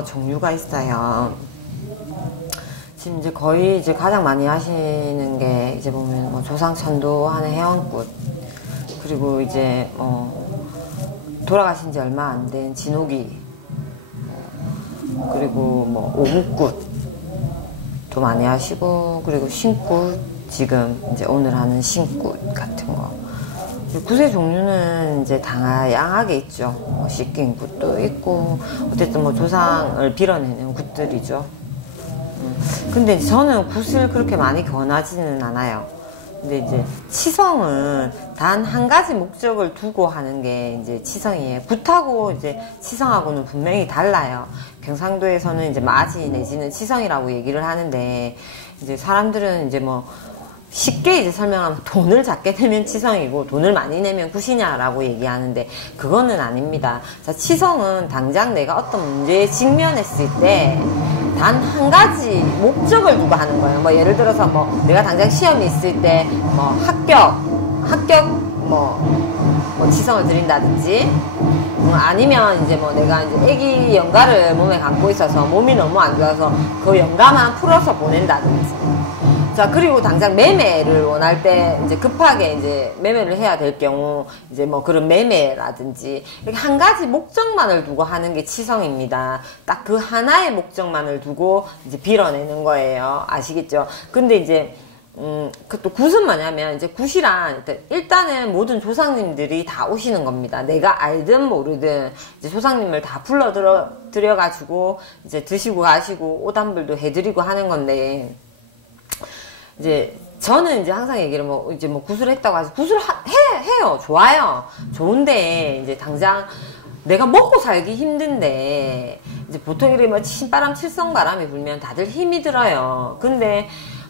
여러 종류가 있어요. 지금 이제 거의 이제 가장 많이 하시는 게 이제 보면 뭐 조상천도 하는 회원굿, 그리고 이제 돌아가신 지 얼마 안 된 진옥이, 그리고 뭐 오굿굿도 많이 하시고, 그리고 신굿, 지금 이제 오늘 하는 신굿 같은 거. 굿의 종류는 이제 다양하게 있죠. 뭐 씻긴 굿도 있고, 어쨌든 뭐 조상을 빌어내는 굿들이죠. 근데 저는 굿을 그렇게 많이 권하지는 않아요. 근데 이제 치성은 단 한 가지 목적을 두고 하는 게 이제 치성이에요. 굿하고 이제 치성하고는 분명히 달라요. 경상도에서는 이제 맞이 내지는 치성이라고 얘기를 하는데, 이제 사람들은 이제 뭐 쉽게 이제 설명하면 돈을 작게 내면 치성이고 돈을 많이 내면 굿이냐라고 얘기하는데, 그거는 아닙니다. 자, 치성은 당장 내가 어떤 문제에 직면했을 때 단 한 가지 목적을 두고 하는 거예요. 뭐 예를 들어서 뭐 내가 당장 시험이 있을 때 뭐 합격 뭐 치성을 드린다든지, 아니면 이제 뭐 내가 이제 애기 영가를 몸에 감고 있어서 몸이 너무 안 좋아서 그 영가만 풀어서 보낸다든지. 자, 그리고 당장 매매를 원할 때 이제 급하게 이제 매매를 해야 될 경우 이제 뭐 그런 매매라든지, 이렇게 한 가지 목적만을 두고 하는 게 치성입니다. 딱 그 하나의 목적만을 두고 이제 빌어내는 거예요. 아시겠죠? 근데 이제 그 또 굿은 뭐냐면, 이제 굿이란 일단은 모든 조상님들이 다 오시는 겁니다. 내가 알든 모르든 이제 조상님을 다 드려가지고 이제 드시고 가시고 오단불도 해드리고 하는 건데, 이제 저는 이제 항상 얘기를 이제 굿을 했다고 해서 해요. 좋아요. 좋은데 이제 당장 내가 먹고 살기 힘든데, 이제 보통 이렇게 뭐 신바람 칠성바람이 불면 다들 힘이 들어요. 근데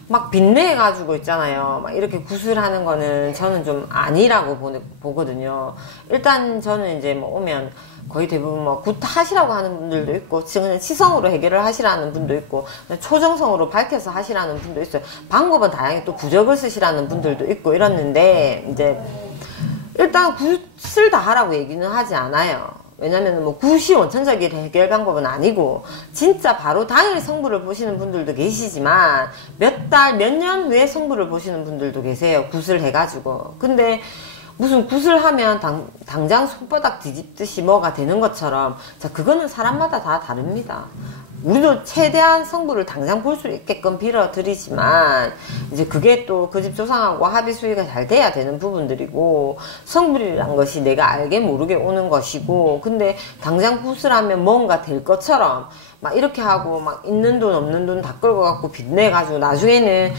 막 빚내가지고 있잖아요. 막 이렇게 굿을 하는 거는 저는 좀 아니라고 보거든요. 일단 저는 이제 뭐 오면 거의 대부분 뭐 굿 하시라고 하는 분들도 있고, 지금 치성으로 해결을 하시라는 분도 있고, 초정성으로 밝혀서 하시라는 분도 있어요. 방법은 다양해. 또 부적을 쓰시라는 분들도 있고 이랬는데, 이제 일단 굿을 다 하라고 얘기는 하지 않아요. 왜냐면 뭐 굿이 원천적인 해결 방법은 아니고, 진짜 바로 당일 성부를 보시는 분들도 계시지만 몇 달, 몇 년 후에 성부를 보시는 분들도 계세요. 굿을 해가지고. 근데 무슨 굿을 하면 당장 손바닥 뒤집듯이 뭐가 되는 것처럼, 자, 그거는 사람마다 다 다릅니다. 우리도 최대한 성부를 당장 볼 수 있게끔 빌어드리지만, 이제 그게 또 그 집 조상하고 합의 수위가 잘 돼야 되는 부분들이고, 성불이란 것이 내가 알게 모르게 오는 것이고, 근데 당장 굿을 하면 뭔가 될 것처럼 막 이렇게 하고 막 있는 돈 없는 돈 다 끌고 갖고 빚내가지고 나중에는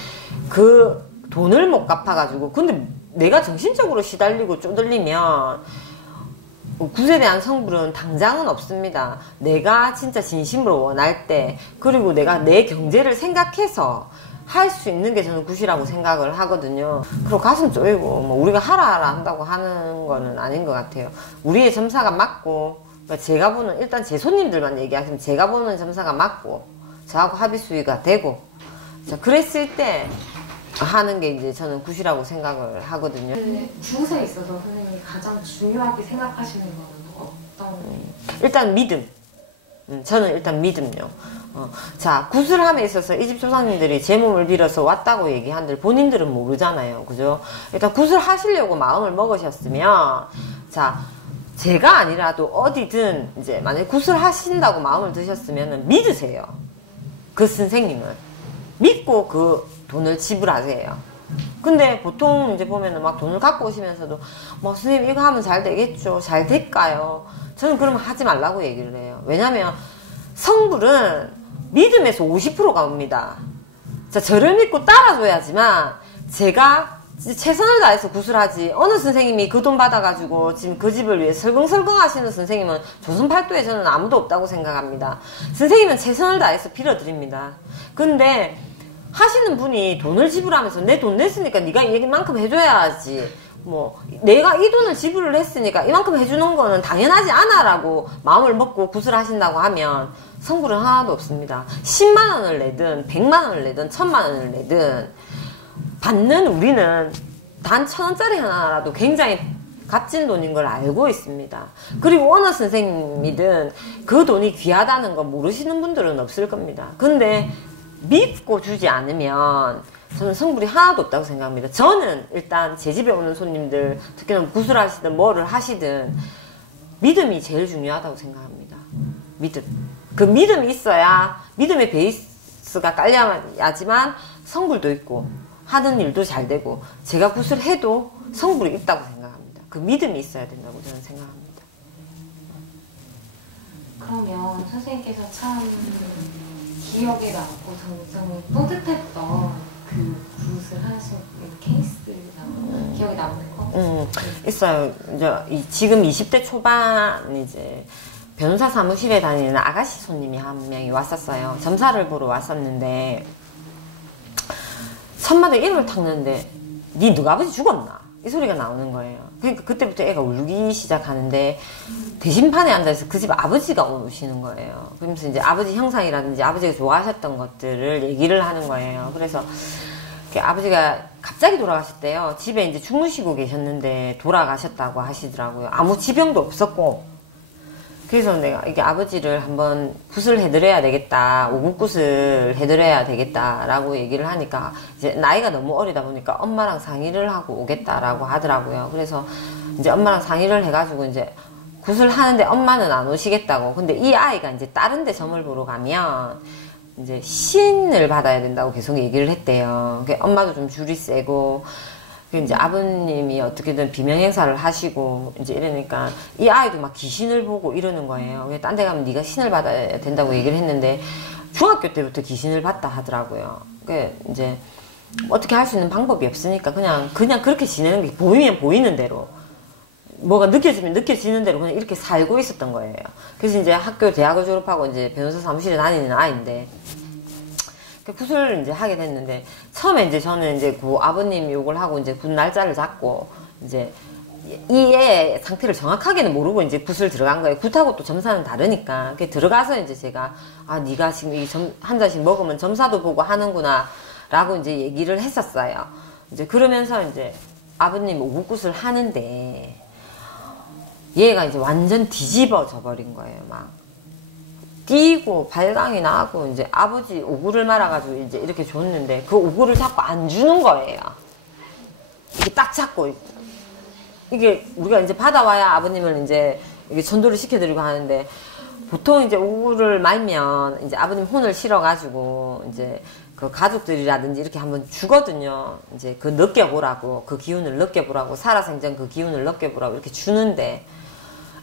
그 돈을 못 갚아가지고, 근데 내가 정신적으로 시달리고 쪼들리면 굿에 대한 성불은 당장은 없습니다. 내가 진짜 진심으로 원할 때, 그리고 내가 내 경제를 생각해서 할 수 있는 게 저는 굿이라고 생각을 하거든요. 그리고 가슴 쪼이고 뭐 우리가 하라 한다고 하는 거는 아닌 것 같아요. 우리의 점사가 맞고, 그러니까 제가 보는, 일단 제 손님들만 얘기하시면 제가 보는 점사가 맞고 저하고 합의 수위가 되고, 자, 그랬을 때 하는 게 이제 저는 굿이라고 생각을 하거든요. 굿에 있어서 선생님이 가장 중요하게 생각하시는 거는 어떤? 일단 믿음. 저는 일단 믿음요. 자, 굿을 함에 있어서 이 집 조상님들이 제 몸을 빌어서 왔다고 얘기한들 본인들은 모르잖아요. 그죠? 일단 굿을 하시려고 마음을 먹으셨으면, 자, 제가 아니라도 어디든 이제 만약에 굿을 하신다고 마음을 드셨으면 믿으세요. 그 선생님을. 믿고 그 돈을 지불하세요. 근데 보통 이제 보면은 막 돈을 갖고 오시면서도 뭐 선생님 이거 하면 잘 되겠죠? 잘 될까요? 저는 그러면 하지 말라고 얘기를 해요. 왜냐면 성불은 믿음에서 50%가 옵니다. 자, 저를 믿고 따라줘야지만, 제가 최선을 다해서 굿을 하지, 어느 선생님이 그 돈 받아가지고 지금 그 집을 위해 설긍설긍 하시는 선생님은 조선팔도에 저는 아무도 없다고 생각합니다. 선생님은 최선을 다해서 빌어드립니다. 근데 하시는 분이 돈을 지불하면서 내 돈 냈으니까 네가 이만큼 해줘야지, 뭐 내가 이 돈을 지불을 했으니까 이만큼 해주는 거는 당연하지 않아 라고 마음을 먹고 굿을 하신다고 하면 성불은 하나도 없습니다. 10만원을 내든 100만원을 내든 1000만원을 내든 받는 우리는 단 1000원짜리 하나라도 굉장히 값진 돈인 걸 알고 있습니다. 그리고 어느 선생님이든 그 돈이 귀하다는 거 모르시는 분들은 없을 겁니다. 근데 믿고 주지 않으면 저는 성불이 하나도 없다고 생각합니다. 저는 일단 제 집에 오는 손님들, 특히나 구슬하시든 뭐를 하시든 믿음이 제일 중요하다고 생각합니다. 믿음. 그 믿음이 있어야 믿음의 베이스가 깔려야지만 성불도 있고 하는 일도 잘 되고 제가 구슬해도 성불이 있다고 생각합니다. 그 믿음이 있어야 된다고 저는 생각합니다. 그러면 선생님께서 참 기억에 남고 굉장히 뿌듯했던 그 구슬 하신 케이스나 기억에 남는 거? 있어요. 이제 지금 20대 초반 이제 변호사 사무실에 다니는 아가씨 손님이 한 명이 왔었어요. 점사를 보러 왔었는데 천마다 이름을 탔는데 니 누가 아버지 죽었나? 이 소리가 나오는 거예요. 그러니까 그때부터 애가 울기 시작하는데 대신판에 앉아서 그 집 아버지가 오시는 거예요. 그러면서 이제 아버지 형상이라든지 아버지가 좋아하셨던 것들을 얘기를 하는 거예요. 그래서 아버지가 갑자기 돌아가셨대요. 집에 이제 주무시고 계셨는데 돌아가셨다고 하시더라고요. 아무 지병도 없었고. 그래서 내가 이게 아버지를 한번 굿을 해드려야 되겠다. 오굿굿을 해드려야 되겠다라고 얘기를 하니까 이제 나이가 너무 어리다 보니까 엄마랑 상의를 하고 오겠다라고 하더라고요. 그래서 이제 엄마랑 상의를 해가지고 이제 굿을 하는데 엄마는 안 오시겠다고. 근데 이 아이가 이제 다른 데 점을 보러 가면 이제 신을 받아야 된다고 계속 얘기를 했대요. 엄마도 좀 줄이 세고 이제 아버님이 어떻게든 비명 행사를 하시고 이제 이러니까 이 아이도 막 귀신을 보고 이러는 거예요. 딴 데 가면 네가 신을 받아야 된다고 얘기를 했는데 중학교 때부터 귀신을 봤다 하더라고요. 이제 어떻게 할 수 있는 방법이 없으니까 그냥 그렇게 지내는 게 보이면 보이는 대로 뭐가 느껴지면 느껴지는 대로 그냥 이렇게 살고 있었던 거예요. 그래서 이제 대학을 졸업하고 이제 변호사 사무실에 다니는 아이인데 굿을 이제 하게 됐는데 처음에 이제 저는 이제 그 아버님 욕을 하고 이제 굿 날짜를 잡고 이제 이 애 상태를 정확하게는 모르고 이제 굿을 들어간 거예요. 굿하고 또 점사는 다르니까. 들어가서 이제 제가 네가 지금 한 잔씩 먹으면 점사도 보고 하는구나 라고 이제 얘기를 했었어요. 이제 그러면서 이제 아버님 오굿굿을 하는데 얘가 이제 완전 뒤집어져 버린 거예요. 막 뛰고 발광이 나고 이제 아버지 오구를 말아가지고 이제 이렇게 줬는데 그 오구를 자꾸 안 주는 거예요. 이게 딱 잡고 이게 우리가 이제 받아와야 아버님을 이제 이게 전도를 시켜드리고 하는데 보통 이제 오구를 말면 이제 아버님 혼을 실어가지고 이제 그 가족들이라든지 이렇게 한번 주거든요. 이제 그 느껴보라고 그 기운을 느껴보라고 살아생전 그 기운을 느껴보라고 이렇게 주는데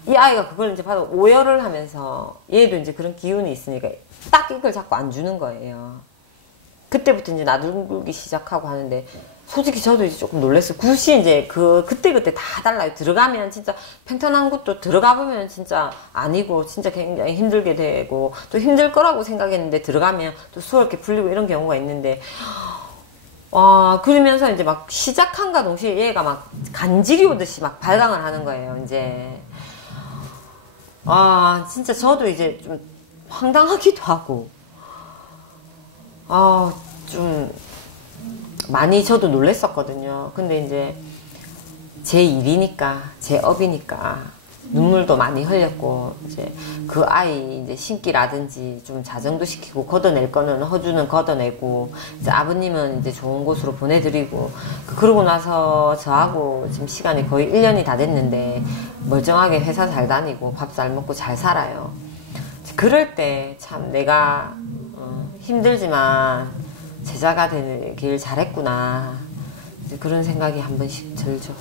이 아이가 그걸 이제 받아 오열을 하면서 얘도 이제 그런 기운이 있으니까 딱 이걸 자꾸 안 주는 거예요. 그때부터 이제 나들기 시작하고 하는데 솔직히 저도 이제 조금 놀랐어요. 굿이 이제 그때 다 달라요. 들어가면 진짜 팽탄한 것도 들어가 보면 진짜 아니고 진짜 굉장히 힘들게 되고 또 힘들 거라고 생각했는데 들어가면 또 수월하게 풀리고 이런 경우가 있는데 그러면서 이제 막 시작한가 동시에 얘가 막 간질이 오듯이 막 발광을 하는 거예요. 이제 진짜 저도 이제 좀 황당하기도 하고, 좀 많이 저도 놀랬었거든요. 근데 이제 제 일이니까, 제 업이니까 눈물도 많이 흘렸고, 이제 그 아이 이제 신기라든지 좀 자정도 시키고, 걷어낼 거는 허주는 걷어내고, 이제 아버님은 이제 좋은 곳으로 보내드리고, 그러고 나서 저하고 지금 시간이 거의 1년이 다 됐는데, 멀쩡하게 회사 잘 다니고, 밥 잘 먹고 잘 살아요. 그럴 때 참 내가 힘들지만 제자가 되길 잘했구나. 이제 그런 생각이 한 번씩 들죠.